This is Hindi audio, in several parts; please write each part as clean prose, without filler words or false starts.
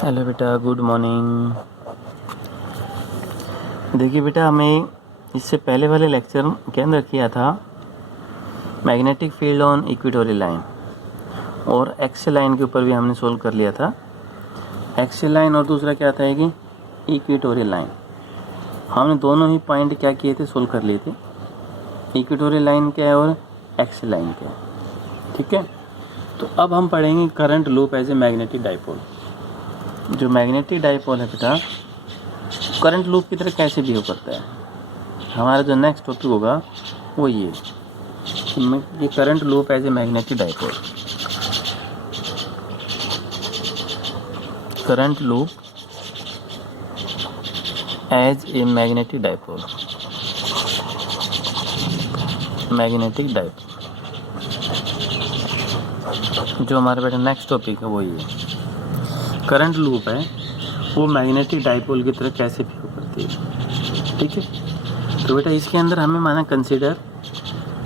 हेलो बेटा, गुड मॉर्निंग। देखिए बेटा, हमें इससे पहले वाले लेक्चर के अंदर किया था magnetic field on equatorial line, और एक्सियल लाइन के ऊपर भी हमने सोल्व कर लिया था। एक्सियल लाइन और दूसरा क्या था कि इक्वेटोरियल लाइन। हमने दोनों ही पॉइंट क्या किए थे, सोल्व कर लिए थे। इक्वेटोरियल लाइन क्या है और एक्सियल लाइन क्या है, ठीक है। तो अब हम पढ़ेंगे current loop as a magnetic dipole. जो मैग्नेटिक डाइपोल है बेटा, करंट लूप की तरह कैसे बिहेव करता है। हमारा जो नेक्स्ट टॉपिक होगा वो ये current loop as a magnetic dipole. Current loop as a magnetic dipole. Magnetic dipole जो हमारा बेटा नेक्स्ट टॉपिक है वो ये करंट लूप है, वो मैग्नेटिक डाइपोल की तरह कैसे बिहेव करती है, ठीक है। तो बेटा इसके अंदर हमें माना consider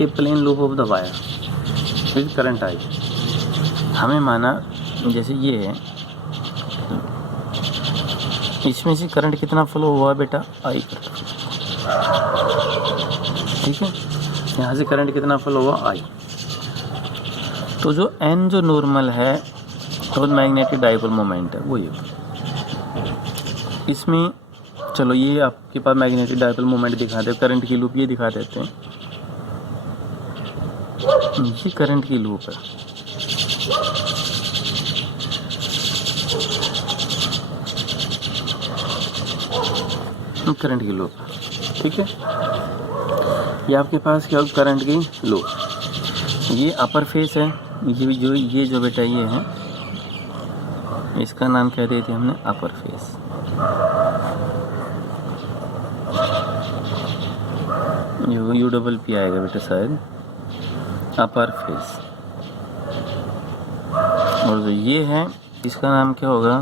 a plane loop of the wire with current I. हमें माना जैसे ये है, इसमें से करंट कितना फ्लो हुआ बेटा, आई करंट, ठीक है। यहाँ से करंट कितना फ्लो हुआ, आई। तो जो एन जो नॉर्मल है तो मैग्नेटिक डाइपोल मोमेंट है वो ये। इसमें चलो ये आपके पास मैग्नेटिक डाइपोल मोमेंट दिखा दे, करंट की लूप ये दिखा देते हैं। ये करंट की लूप है, करंट की लूप, ठीक है। ये आपके पास क्या होगा, करंट की लूप। ये अपर फेस है, ये जो बेटा ये है, इसका नाम क्या दिए थे हमने, अपर फेस। यू डबल पी आएगा बेटा शायद, अपर फेस। और जो ये है इसका नाम क्या होगा,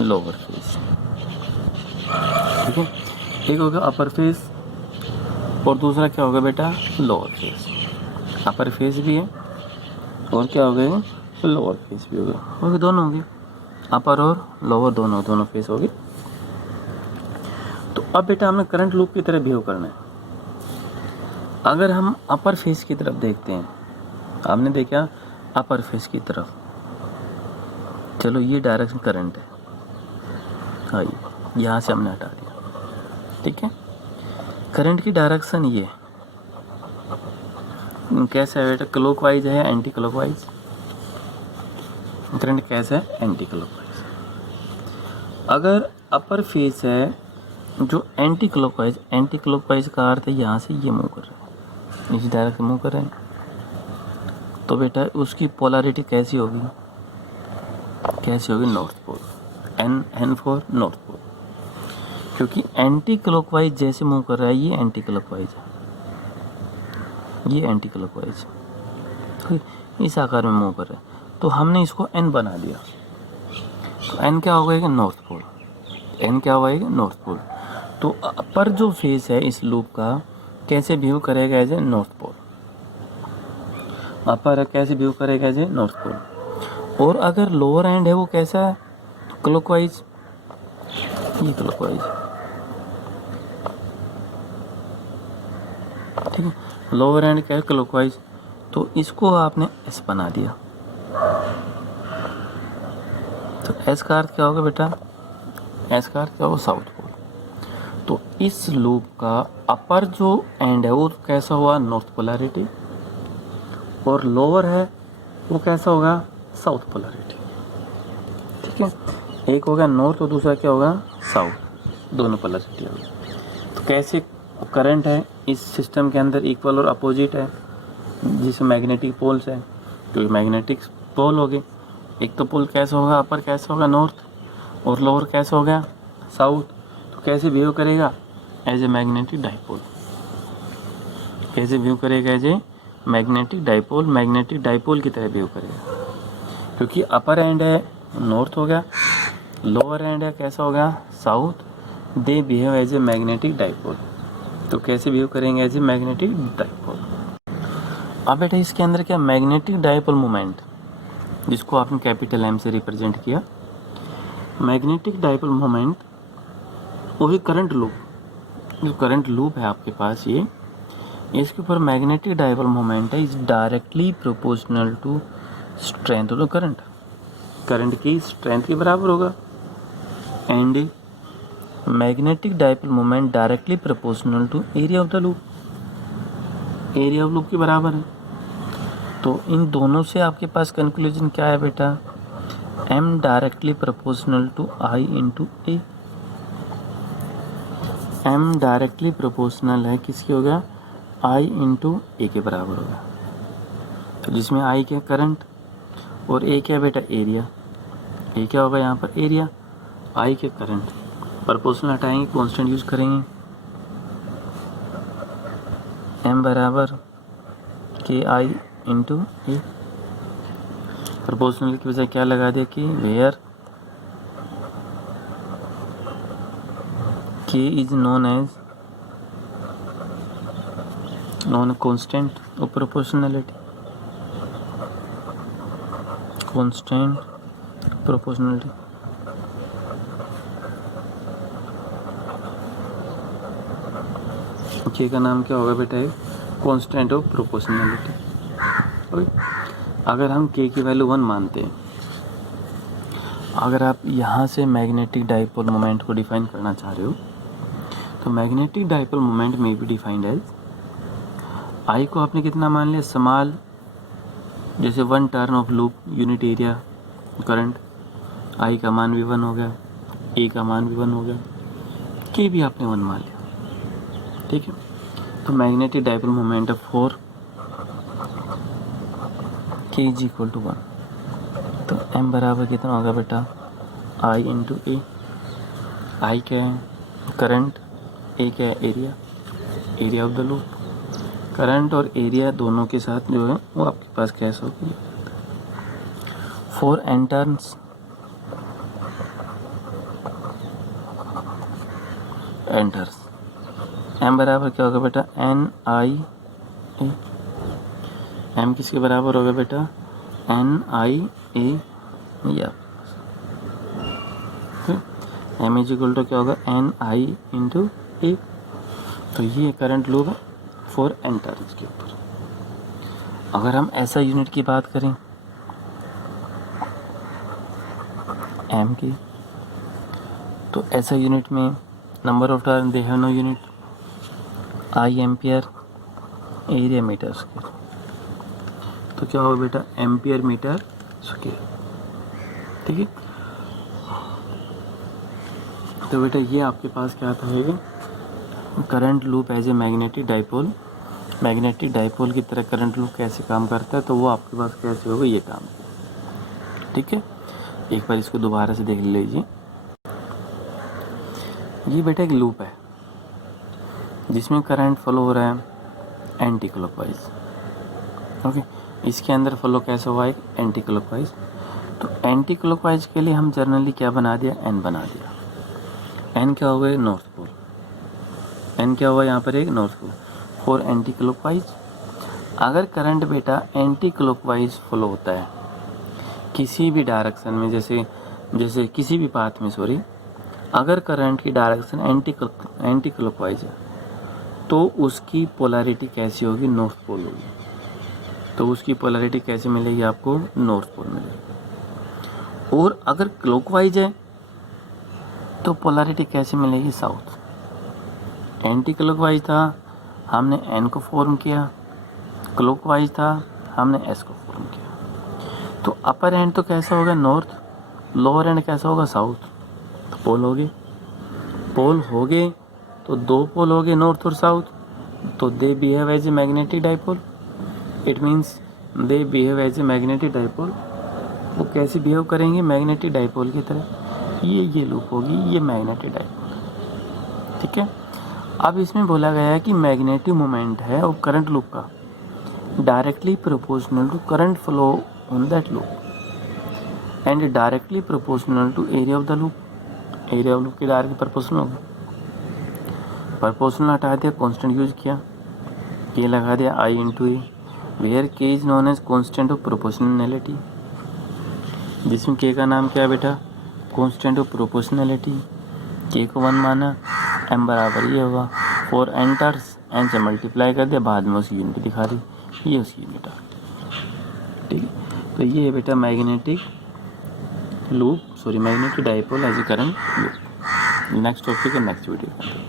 लोअर फेस, ठीक है। एक होगा अपर फेस और दूसरा क्या होगा बेटा, लोअर फेस। अपर फेस भी है और क्या हो गए, लोअर फेस भी होगा, दोनों होंगे, अपर और लोअर दोनों फेस होगी। तो अब बेटा हमें करंट लूप की तरह बिहेव करना है। अगर हम अपर फेस की तरफ देखते हैं, आपने देखा अपर फेस की तरफ, चलो ये डायरेक्शन करंट है, आइए यहाँ से हमने हटा दिया, ठीक है। करंट की डायरेक्शन ये कैसा है बेटा, क्लॉकवाइज है या एंटी क्लॉकवाइज। करंट कैसा है, एंटी क्लॉकवाइज। अगर अपर फेस है जो एंटी क्लॉकवाइज का अर्थ है यहाँ से ये मूव कर रहा है, इस डायरेक्शन मूव कर रहे हैं, तो बेटा उसकी पोलैरिटी कैसी होगी, north pole. N for north pole, क्योंकि एंटी क्लॉकवाइज जैसे मूव कर रहा है, ये एंटी क्लॉकवाइज है, ये एंटी क्लॉकवाइज इस आकार में मूव कर रहा है, तो हमने इसको एन बना दिया। तो एन क्या होगा, नॉर्थ पोल। एन क्या होगा, नॉर्थ पोल। तो अपर जो फेस है इस लूप का कैसे बिहेव करेगा, एज ए नॉर्थ पोल। अपर कैसे बिहेव करेगा, एज ए नॉर्थ पोल। और अगर लोअर एंड है वो कैसा है, क्लॉकवाइज, ये क्लॉकवाइज, ठीक है। लोअर एंड क्या है, क्लॉकवाइज। तो इसको आपने एस बना दिया। तो एस का अर्थ क्या होगा बेटा, एस का अर्थ क्या होगा, साउथ पोल। तो इस लूप का अपर जो एंड है वो कैसा हुआ, नॉर्थ पोलैरिटी, और लोअर है वो कैसा होगा, साउथ पोलैरिटी, ठीक है। एक होगा नॉर्थ और दूसरा क्या होगा, साउथ, दोनों पोलैरिटी होगी। तो कैसे करंट है इस सिस्टम के अंदर इक्वल और अपोजिट है, जिसमें मैग्नेटिक पोल्स है, क्योंकि मैग्नेटिक पोल हो गए, एक तो पोल कैसा होगा, अपर कैसा होगा, नॉर्थ, और लोअर कैसा हो गया, साउथ। तो कैसे बिहेव करेगा, एज ए मैग्नेटिक डाइपोल। कैसे बिहेव करेगा, as a magnetic dipole, magnetic dipole की तरह बिहेव करेगा, क्योंकि अपर एंड है नॉर्थ हो गया, लोअर एंड है कैसा हो गया, south. They behave as a magnetic dipole. तो कैसे बिहेव करेंगे, एज ए मैग्नेटिक डाइपोल। अब बेटा इसके अंदर क्या, मैग्नेटिक डाइपोल मोमेंट, जिसको आपने कैपिटल एम से रिप्रेजेंट किया, मैग्नेटिक डाइपोल मोमेंट वही करंट लूप, जो करंट लूप है आपके पास ये, इसके ऊपर मैग्नेटिक डाइपोल मोमेंट है, is directly proportional to strength of the current, current की स्ट्रेंथ के बराबर होगा। And magnetic dipole moment directly proportional to area of the loop, area of loop के बराबर है। तो इन दोनों से आपके पास कंक्लूजन क्या है बेटा, m directly proportional to i into A, m directly proportional है किसकी होगा, i इंटू ए के बराबर होगा। तो जिसमें i क्या करंट और a क्या बेटा एरिया, a क्या होगा यहाँ पर एरिया, i के करंट, प्रोपोर्शनल हटाएंगे कांस्टेंट यूज करेंगे, m बराबर के आई इंटू ए, प्रोपोर्शनल की वजह क्या लगा दिया कि where k is known constant of proportionality, constant proportionality. k का नाम क्या होगा बेटा, है कांस्टेंट ऑफ प्रोपोर्शनलिटी। अगर हम k की वैल्यू 1 मानते हैं, अगर आप यहाँ से मैग्नेटिक डाइपोल मोमेंट को डिफाइन करना चाह रहे हो, तो मैग्नेटिक डाइपोल मोमेंट में भी डिफाइंड एज आई को आपने कितना मान लिया, स्मॉल, जैसे 1 turn of loop unit area current, I का मान भी 1 हो गया, ए का मान भी 1 हो गया, के भी आपने 1 मान लिया, ठीक है। तो मैग्नेटिक डाइपोल मोमेंट ऑफ 4 के इज इक्वल टू 1, तो m बराबर कितना होगा बेटा, i इंटू ए, आई क्या है करंट, ए क्या है area, area of the loop, current और एरिया दोनों के साथ जो है वो आपके पास कैसे होगी, 4 n टर्न्स एंटर्स, m बराबर क्या होगा बेटा, n i a, m किसके बराबर होगा बेटा, n i a, या m इज इक्वल टू क्या होगा, n i इंटू ए। तो ये करंट लूप है 4 n टर्न्स के ऊपर। अगर हम ऐसा यूनिट की बात करें m की, तो ऐसा यूनिट में number of turn they have no unit, I ampere, area metre square, तो क्या होगा बेटा, एम्पियर मीटर स्क्वायर, ठीक है। तो बेटा ये आपके पास क्या आता है, current loop as a magnetic dipole, magnetic dipole की तरह करंट लूप कैसे काम करता है, तो वो आपके पास कैसे होगा, ये काम, ठीक है। एक बार इसको दोबारा से देख लीजिए। ये बेटा एक लूप है जिसमें करंट फ्लो हो रहा है एंटी क्लॉकवाइज, ओके। इसके अंदर फ्लो कैसा हुआ है, एंटी क्लॉकवाइज। तो एंटी क्लॉकवाइज के लिए हम जनरली क्या बना दिया, एन बना दिया। एन क्या हुआ, नॉर्थ पोल, एन क्या हुआ यहाँ पर एक north pole, for anticlockwise. अगर करंट बेटा एंटी क्लॉकवाइज फ्लो होता है किसी भी डायरेक्शन में, जैसे किसी भी पाथ में, सॉरी, अगर करंट की डायरेक्शन एंटी क्लॉकवाइज है तो उसकी पोलैरिटी कैसी होगी, नॉर्थ पोल होगी। तो उसकी पोलैरिटी कैसे मिलेगी आपको, नॉर्थ पोल मिलेगी। और अगर क्लॉकवाइज है तो पोलैरिटी कैसे मिलेगी, साउथ। एंटी क्लॉकवाइज था, हमने एन को फॉर्म किया, क्लॉकवाइज था, हमने एस को फॉर्म किया। तो अपर एंड तो कैसा होगा, नॉर्थ, लोअर एंड कैसा होगा, साउथ। तो पोल हो गए तो 2 पोल हो गए, नॉर्थ और साउथ। तो they behave as a magnetic dipole, it means they behave as a magnetic dipole. वो कैसे बिहेव करेंगे, मैग्नेटिक डाइपोल की तरह। ये लूप होगी, ये मैग्नेटिक डाइपोल, ठीक है। अब इसमें बोला गया है कि मैग्नेटिक मोमेंट है और करंट लूप का directly proportional to current flow on that loop and directly proportional to area of the loop. Area of loop के डायरेक्ट प्रोपोर्शनल होगा। प्रोपोर्शनल हटा दिया, कांस्टेंट यूज किया, के लगा दिया I into A, where K is known as constant of proportionality, जिसमें के का नाम क्या है बेटा, कॉन्स्टेंट ऑफ प्रोपोर्शनैलिटी, के को 1 माना, m बराबर ये होगा 4 एंटर्स, n से मल्टीप्लाई कर दिया, बाद में उसकी यूनिट दिखा दी, ये उसकी यूनिट आ गई। ठीक है, तो ये है बेटा magnetic loop, magnetic dipole as a current loop. Next topic है नेक्स्ट वीडियो।